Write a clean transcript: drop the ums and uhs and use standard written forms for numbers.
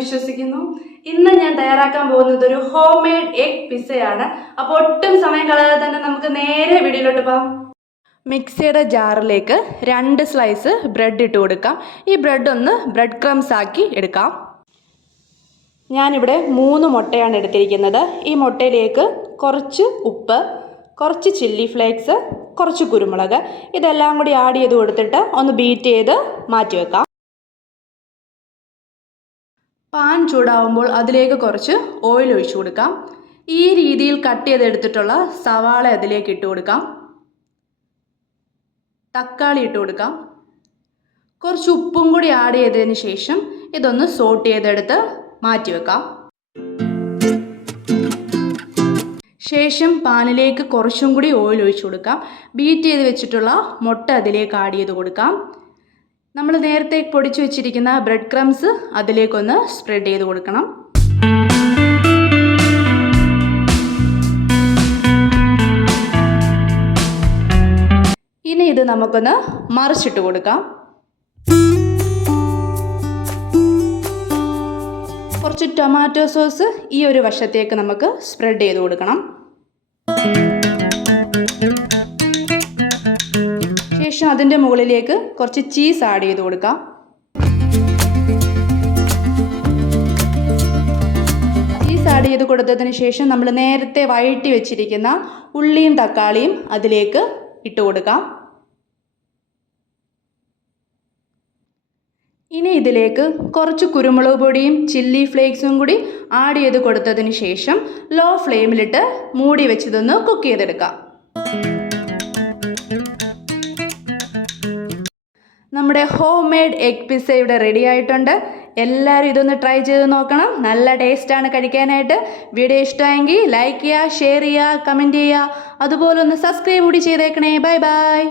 വിശ്വസിക്കുന്നു. ഇന്ന് ഞാൻ തയ്യാറാക്കാൻ പോകുന്നത് ഒരു ഹോം മെയ്ഡ് എഗ് പിസ്സയാണ്. അപ്പോൾ ഒട്ടും സമയം കളയാതെ തന്നെ നമുക്ക് നേരെ വീഡിയോയിലോട്ട് പോകാം. മിക്സിയുടെ ജാറിലേക്ക് 2 സ്ലൈസ് ബ്രെഡ് ഇട്ട് കൊടുക്കാം. ഈ ബ്രെഡ് ഒന്ന് ബ്രെഡ് ക്രംസ് ആക്കി എടുക്കാം. ഞാനിവിടെ 3 മുട്ടയാണ് എടുത്തിരിക്കുന്നത്. ഈ മുട്ടയിലേക്ക് കുറച്ച് ഉപ്പ്, കുറച്ച് ചില്ലി ഫ്ലേക്സ്, കുറച്ച് കുരുമുളക് ഇതെല്ലാം കൂടി ആഡ് ചെയ്ത് കൊടുത്തിട്ട് ഒന്ന് ബീറ്റ് ചെയ്ത് മാറ്റി വെക്കാം. പാൻ ചൂടാവുമ്പോൾ അതിലേക്ക് കുറച്ച് ഓയിൽ ഒഴിച്ചു കൊടുക്കാം. ഈ രീതിയിൽ കട്ട് ചെയ്തെടുത്തിട്ടുള്ള സവാള അതിലേക്ക് ഇട്ട് കൊടുക്കാം. തക്കാളി ഇട്ട് കൊടുക്കാം. കുറച്ച് ഉപ്പും കൂടി ആഡ് ചെയ്തതിന് ശേഷം ഇതൊന്ന് സോട്ട് ചെയ്തെടുത്ത് മാറ്റി വെക്കാം. ശേഷം പാനിലേക്ക് കുറച്ചും കൂടി ഓയിൽ ഒഴിച്ചു കൊടുക്കാം. ബീറ്റ് ചെയ്ത് വെച്ചിട്ടുള്ള മുട്ട അതിലേക്ക് ആഡ് ചെയ്ത് കൊടുക്കാം. നമ്മൾ നേരത്തെ പൊടിച്ചു വെച്ചിരിക്കുന്ന ബ്രെഡ് ക്രംസ് അതിലേക്കൊന്ന് സ്പ്രെഡ് ചെയ്ത് കൊടുക്കണം. ഇനി ഇത് നമുക്കൊന്ന് മറിച്ചിട്ട് കൊടുക്കാം. കുറച്ച് ടൊമാറ്റോ സോസ് ഈ ഒരു വശത്തേക്ക് നമുക്ക് സ്പ്രെഡ് ചെയ്ത് കൊടുക്കണം. ശേഷം അതിൻ്റെ മുകളിലേക്ക് കുറച്ച് ചീസ് ആഡ് ചെയ്ത് കൊടുക്കാം. ചീസ് ആഡ് ചെയ്ത് കൊടുത്തതിന് ശേഷം നമ്മൾ നേരത്തെ വഴറ്റി വെച്ചിരിക്കുന്ന ഉള്ളിയും തക്കാളിയും അതിലേക്ക് ഇട്ട് കൊടുക്കാം. ഇനി ഇതിലേക്ക് കുറച്ച് കുരുമുളക് പൊടിയും ചില്ലി ഫ്ലേക്സും കൂടി ആഡ് ചെയ്ത് കൊടുത്തതിന് ശേഷം ലോ ഫ്ലെയിമിലിട്ട് മൂടി വെച്ചതൊന്ന് കുക്ക് ചെയ്തെടുക്കാം. നമ്മുടെ ഹോം മെയ്ഡ് എഗ് പിസ്സ ഇവിടെ റെഡി ആയിട്ടുണ്ട്. എല്ലാവരും ഇതൊന്ന് ട്രൈ ചെയ്ത് നോക്കണം. നല്ല ടേസ്റ്റാണ് കഴിക്കാനായിട്ട്. വീഡിയോ ഇഷ്ടമായെങ്കിൽ ലൈക്ക് ചെയ്യുക, ഷെയർ ചെയ്യുക, കമൻറ്റ് ചെയ്യുക. അതുപോലെ ഒന്ന് സബ്സ്ക്രൈബ് കൂടി ചെയ്തേക്കണേ. Bye bye.